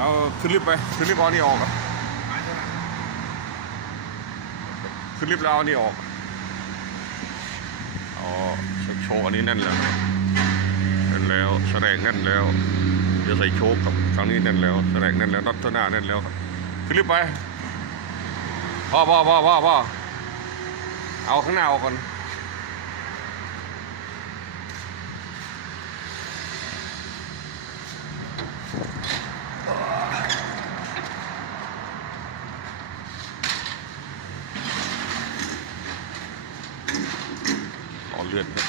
เอาขึ้นลิฟต์ไปขึ้นลิฟต์เอานี่ออกขึ้นลิฟต์แล้วเอานี่ออกอ๋อเช็คโชว์อันนี้แน่นแล้วแน่นแล้วแสดงแน่นแล้วเดี๋ยวใส่โชคครับครั้งนี้แน่นแล้วแสดงแน่นแล้วน็อตตัวหน้าแน่นแล้วครับขึ้นลิฟต์ไปพ่อพ่อพ่อพ่อพ่อเอาข้างหน้าออกก่อน รอเลื่อนครับ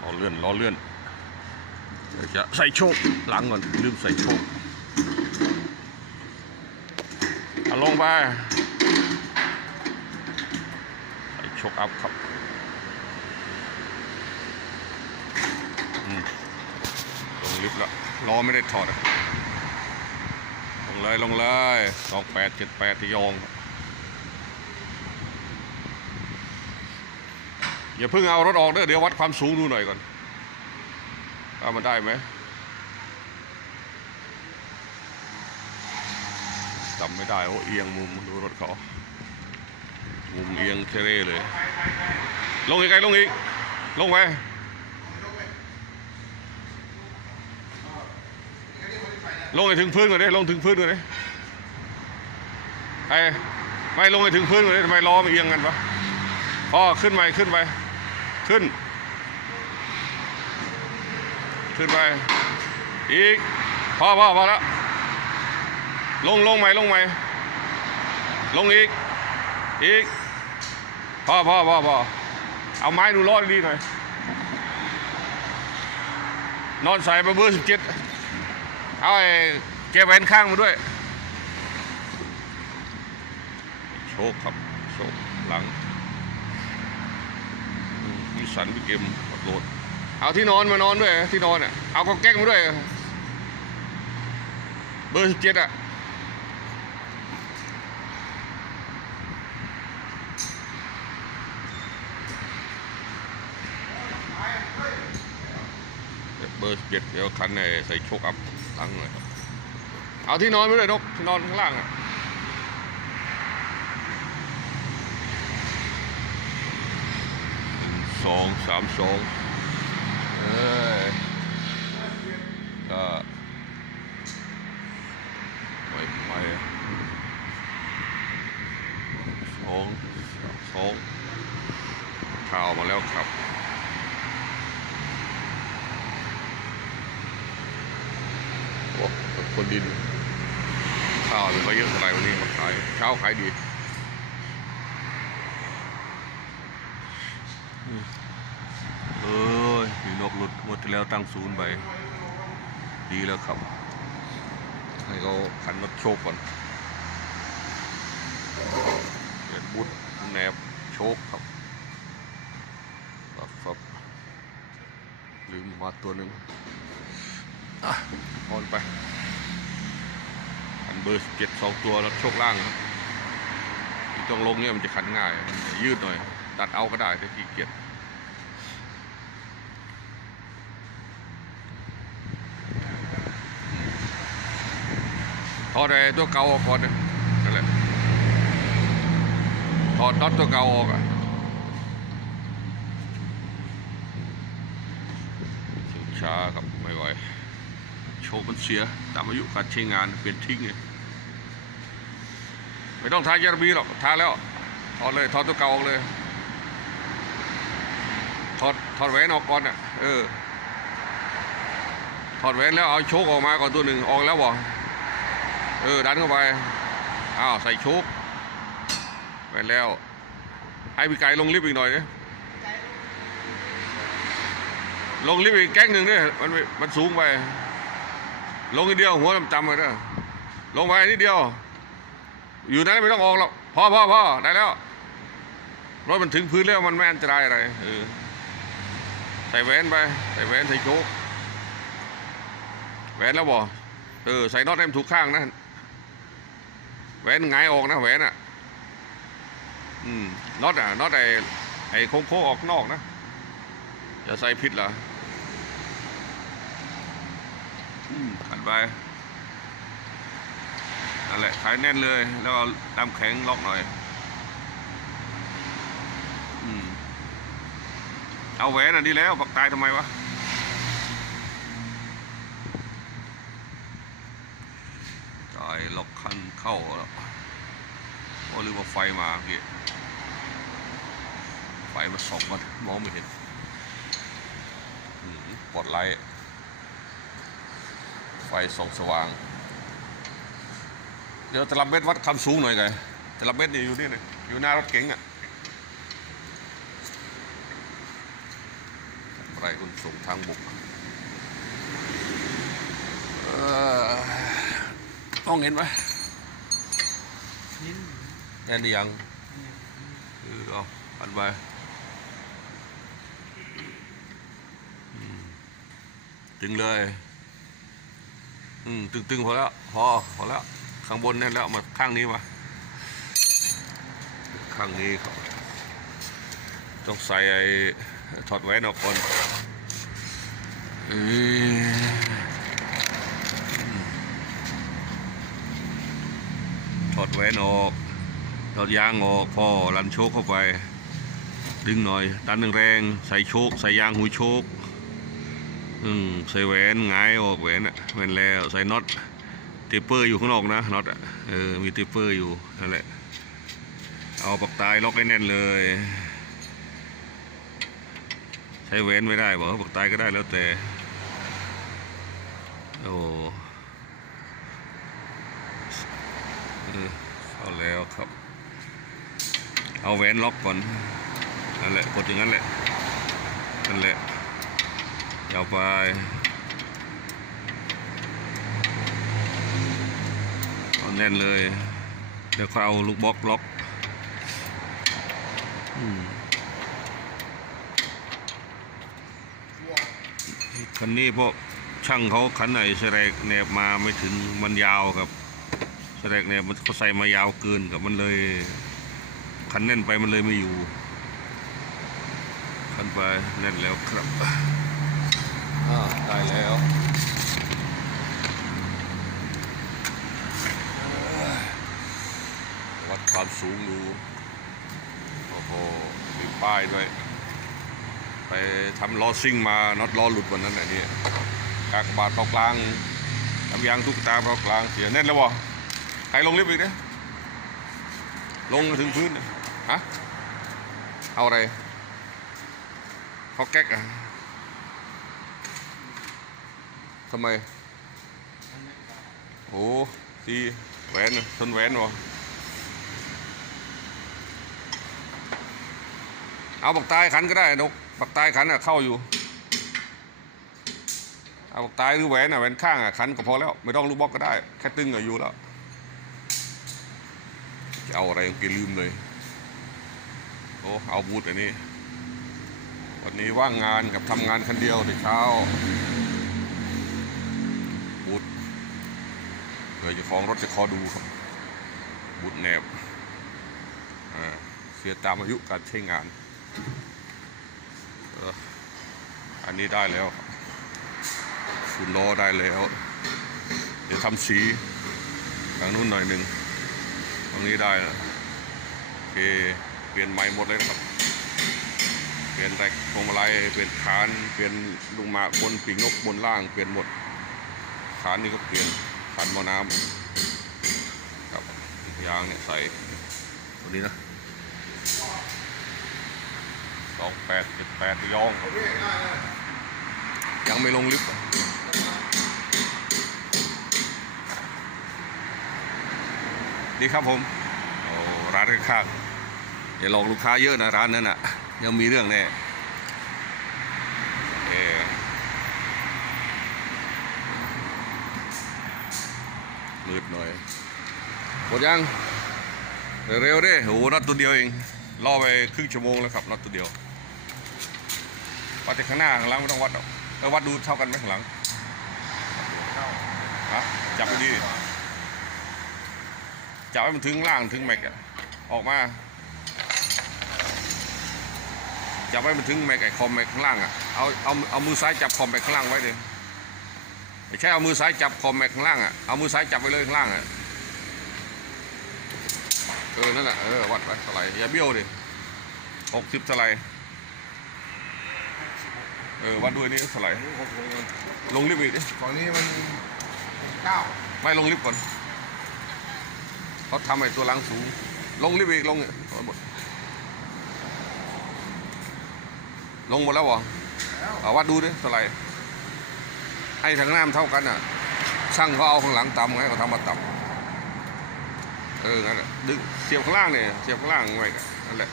รอ เลื่อนรอเลื่อนเดี๋ยวจะใส่โชคหลังก่อนลืมใส่โชคเอาลงไปใส่โชคอัพครับอืมลงลิฟต์ล้วล้อไม่ได้ถอดลงเลยลงเลยสองแปดเจ็ดแปดที่ยอง อย่าเพิ่งเอารถออกเด้อเดี๋ยววัดความสูงดูหน่อยก่อนว่ามันได้ไหมจำไม่ได้โอ้เอียงมุมดูรถเขามุมเอียงเทเร่เลย ลงอีกไกลลงอีก ลงไปลงให้ถึงพื้นก่อนดิลงถึงพื้นก่อนดิไอ้ไม่ลงให้ถึงพื้นก่อนดิทำไมล้อมันเอียงกันวะพอขึ้นไปขึ้นไป ขึ้น ขึ้นไป อีก พอพอพอแล้ว ลงลงใหม่ลงใหม่ ลงอีก อีก พอพอพอพอเอาไม้ดูล้อดีหน่อย นอนใส่ไปเบอร์สิบเจ็ดเอาไอ้แกแหวนข้างมาด้วย โชคครับ โชคหลังมี สันวิเกมขับรถเอาที่นอนมานอนด้วยที่นอนอะ เอาก็แก้งมาด้วย เบอร์สิบเจ็ดอะเบอร์เจ็ดเดี๋ยวคันในใส่โชคอัพหลังหน่อยครับ เอาที่นอนไปด้วยนกที่นอนข้างล่างอะหนึ่งส องสามสองเอ้ยก็ไม่ไปสองสองข่าวมาแล้วครับโอ้คนดินข้าวมันก็เยอะเท่าไหร่วันนี้มาขายเช้าขายดีเอ้ยมีนกหลุดหมดที่ แล้วตั้งศูนย์ไปดีแล้วครับ ให้เขาขันรถโชคก่อนเปลี่ยนบุตแหนบโชคครับครับครับลืมมาตัวหนึ่งอะพอนไป อันเบอร์เจ็ดสองตัวแล้วโชคล่างครับที่ต้องลงเนี่ยมันจะขันง่าย ยืดหน่อย ตัดเอาก็ได้ถ้าขี้เกียจ ถอดไอ้ตัวเก่าออกก่อนนะนั่นแหละถอดน็อตตัวเก่าออกอะช้าครับไม่ไหวโชว์มันเสียตามอายุการใช้งานเปลี่ยนทิ้งไงไม่ต้องทายาบีหรอกทาแล้วถอดเลยถอดตัวเก่าออกเลยถอดถอดแหวนออกก่อนอะเออถอดแหวนแล้วเอาโชคออกมาก่อนตัวหนึ่งออกแล้วบ่ เออ ดันเข้าไป อ้าว ใส่ชคแหวนแล้ว ให้พี่ไก่ลงลิฟต์อีกหน่อยเนี่ยลงลิฟต์อีกแก๊กหนึ่งเนี่ยมันมันสูงไป ลงนิดเดียว หัวจำๆไปเด้อลงไปนิดเดียว อยู่นั้นไม่ต้องออกหรอกพ่อพ่อพ่อได้แล้วรถมันถึงพื้นแล้วมันไม่อันตรายอะไรเออใส่แหวนไป ใส่แหวนใส่โชคแหวนแล้วบ่เออ ใส่น็อตให้มันถูกข้างนะ แหวนหงายออกนะแหวนอะ อืมน็อตอะน็อตไอ้ไอ้โค้งๆออกนอกนะอย่าใส่พิษเหรออืมขันไปนั่นแหละขายแน่นเลย แล้วเอาตามแข็งล็อกหน่อย อืมเอาแหวนอันนี้แล้วปักตายทำไมวะ ตายล็อกคัน เข้าแล้วโอ้หรือว่าไฟมาเมื่ไฟมาส่องมันมองไม่เห็นปลอดไลท์ไฟส่องสว่าง เดี๋ยวตลับเม็ดวัดความสูงหน่อยไงตลับเม็ดนี่อยู่นี่เลยอยู่หน้ารถเก๋งอะไรขนส่งทางบกเออต้องเห็นไหม แน่นยังเนี่ยเออเอาพันไปตึงเลย อืม ตึงๆพอแล้ว พอ พอแล้ว ข้างบนแน่นแล้ว มาข้างนี้มา ข้างนี้ครับ ต้องใส่ไอ้ถอดแหวนออกก่อนอ้ย อดแหวนออกถอดยางออกพอรันโชคเข้าไป ดึงหน่อยดันแรงใส่โชคใส่ยางหูโชคอืมใส่แหวนงายออกแหวนอะแหวนแล้วใส่น็อตติปเปอร์อยู่ข้างนอกนะน็อตอะเออมีติปเปอร์อยู่นั่นแหละเอาปักตายล็อกให้แน่นเลย ใช้แหวนไม่ได้บอกว่าปักตายก็ได้แล้วแต่โอ้อเอาแล้วครับ เอาแหวนล็อกก่อนนั่นแหละกดอย่างนั้นแหละนั่นแหละยาวไปเอาแน่นเลย เดี๋ยวเขาเอาลูกบล็อกล็อกอคันนี้พราะช่างเขาขันไหนแสดงแนบมาไม่ถึงมันยาวครับแสดงแนบมันเขาใส่มายาวเกินกับมันเลย คันแน่นไปมันเลยไม่อยู่ คันไปแน่นแล้วครับอ่าได้แล้ววัดความสูงดูโอ้โหมีป้ายด้วย ไปทำล้อซิ่งมาน็อตล้อหลุดวันนั้นไอ้นี่กากบาทเข้ากลางทำยางทุกตาเข้ากลางเสียแน่นแล้ววะใครลงลิฟต์อีกเนี่ยลงถึงพื้นน่ะ ฮะ เอาอะไรเขาแก๊กอะทำไม โอ้ตีแหวนน่ะชนแหวนวะเอาปักตายขันก็ได้นกปักตายขันอะเข้าอยู่ เอาปักตายหรือแหวนอะแหวนข้างอะขันก็พอแล้ว ไม่ต้องลูกบล็อกก็ได้ แค่ตึงก็อยู่แล้ว จะเอาอะไรยังลืมเลย โอ้เอาบูธอันนี้ วันนี้ว่างงานกับทำงานคนเดียวในเช้าบูธเผื่อเจะของรถจะคอดูครับบูธแนบเสียตามอายุการใช้งานอันนี้ได้แล้วครับฝุ่นล้อได้แล้ว เดี๋ยวทำสีทางนู้นหน่อยหนึ่งตรงนี้ได้นะโอเค เปลี่ยนใหม่หมดเลยครับ เปลี่ยนแรกพวงมาลัยเปลี่ยนคานเปลี่ยนลุงหมาบนปีกนกบนล่างเปลี่ยนหมดคานนี่ก็เปลี่ยนคานหมอน้ำครับยางเนี่ยใส่ตัวนี้นะสองแปดเจ็ดแปดยองยังไม่ลงลิฟต์ดีครับผม โอ้ร้านข้าง อย่าหลอกลูกค้าเยอะนะร้านนั้นอะ ยังมีเรื่องแน่เออมืดหน่อยหมดยัง เร็วๆดิโอ้นัดตัวเดียวเองรอไปครึ่งชั่วโมงแล้วครับนัดตัวเดียววัดจากข้างหน้าข้างหลังไม่ต้องวัดหรอกแล้ววัดดูเท่ากันไหมข้างหลังฮะจับไปดิจับให้มันถึงล่างถึงแม็กอะออกมา จับไว้มันถึงแม็กไอคอมแม็กข้างล่างอะเอาเอาเอามือซ้ายจับคอมแม็กข้างล่างไว้ดิไม่ใช่เอามือซ้ายจับคอมแม็กข้างล่างอะเอามือซ้ายจับไว้เลยข้างล่างอะเออนั่นแหละเออวัดไปเท่าไหร่อย่าเบี้ยวดิหกสิบเท่าไหร่เออวัดด้วยนี่เท่าไหร่อันนี้หกหกมันลงลิฟต์อีกดิฝั่งนี้มันเก้าไม่ลงลิฟต์ก่อนเขาทำไอ้ตัวหลังสูง ลงลิฟต์อีกลงเนี่ยหมด ลงหมดแล้วเหรอแล้วเอาวัดดูดิเท่าไหร่ให้ทางหน้ามันเท่ากันอะ ช่างเขาเอาข้างหลังต่ำไงเขาทำมาต่ำเอองั้นแหละดึงเสียบข้างล่างเนี่ยเสียบข้างล่างไว้กันนั่นแหละ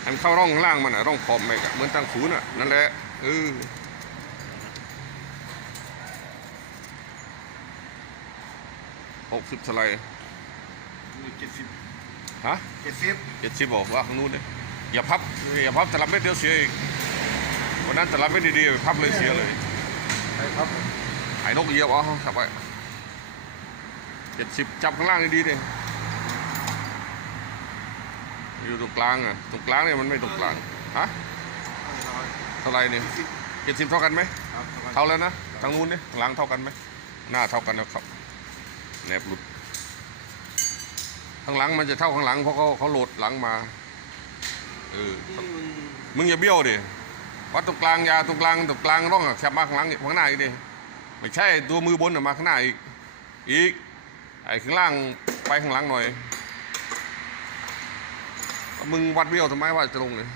ให้มันเข้าร่องข้างล่างมันอะร่องขอบไว้กันเหมือนตั้งศูนย์อะนั่นแหละเออหกสิบเท่าไหร่นี่เจ็ดสิบฮะเจ็ดสิบเจ็ดสิบบอกว่าข้างนู้นเนี่ย อย่าพับอย่าพับตลับเม็ดเดียวเสียอีกวันนั้นตลับเม็ดดีๆพับเลยเสียเลยใช่ครับไอ้นกเหยียบเอาจับไว้เจ็ดสิบจับข้างล่างดีๆดิอยู่ตรงกลางอะตรงกลางเนี่ยมันไม่ตรงกลางฮะเท่าไหรเนี่ยเจ็ดสิบเท่ากันไหมครับเท่าแล้วนะทางนู้นเนี่ยข้างหลังเท่ากันไหมหน้าเท่ากันแล้วครับแหนบหลุดข้างหลังมันจะเท่าข้างหลังเพราะเขาเขาโหลดหลังมา เออนี่มันมึงอย่าเบี้ยวดิวัดตรงกลางยาตรงกลางตรงกลางร่องอะแคบมาข้างหลังอีกข้างหน้าอีกดิไม่ใช่ตัวมือบนอะมาข้างหน้าอีกอีกไอ้ข้างล่างไปข้างหลังหน่อยมึงวัดเบี้ยวทำไมว่าจะลงเลย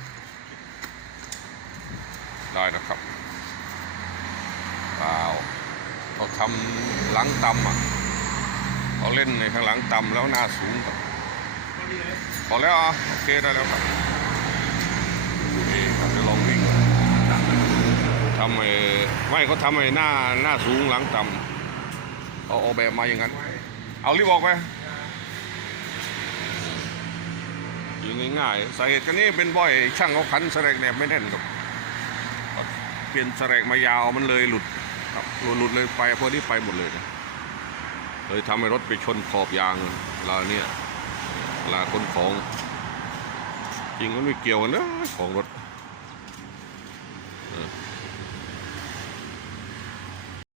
ได้นะครับเปล่าเขาทำหลังต่ำอะเขาเล่นในข้างหลังต่ำแล้วหน้าสูงครับพอดีเลยพอแล้วอะโอเคได้แล้วครับำไอ้ไม่เขาทำไอ้หน้าหน้าสูงหลังต่ำเอาออกแบบมาอย่างนั้น เอารีบออกไปอยู่ง่ายๆสาเหตุกันนี้เป็นบ่อยช่างเขาขันสแลกแหนบไม่แน่นครับเปลี่ยนสแลกมายาวมันเลยหลุดครับหลุดหลุดเลยไปพวกนี้ไปหมดเลยนะเลยทำให้รถไปชนขอบยางเวลาเนี่ยเวลาคนของ จริงมันไม่เกี่ยวกันนะของรถ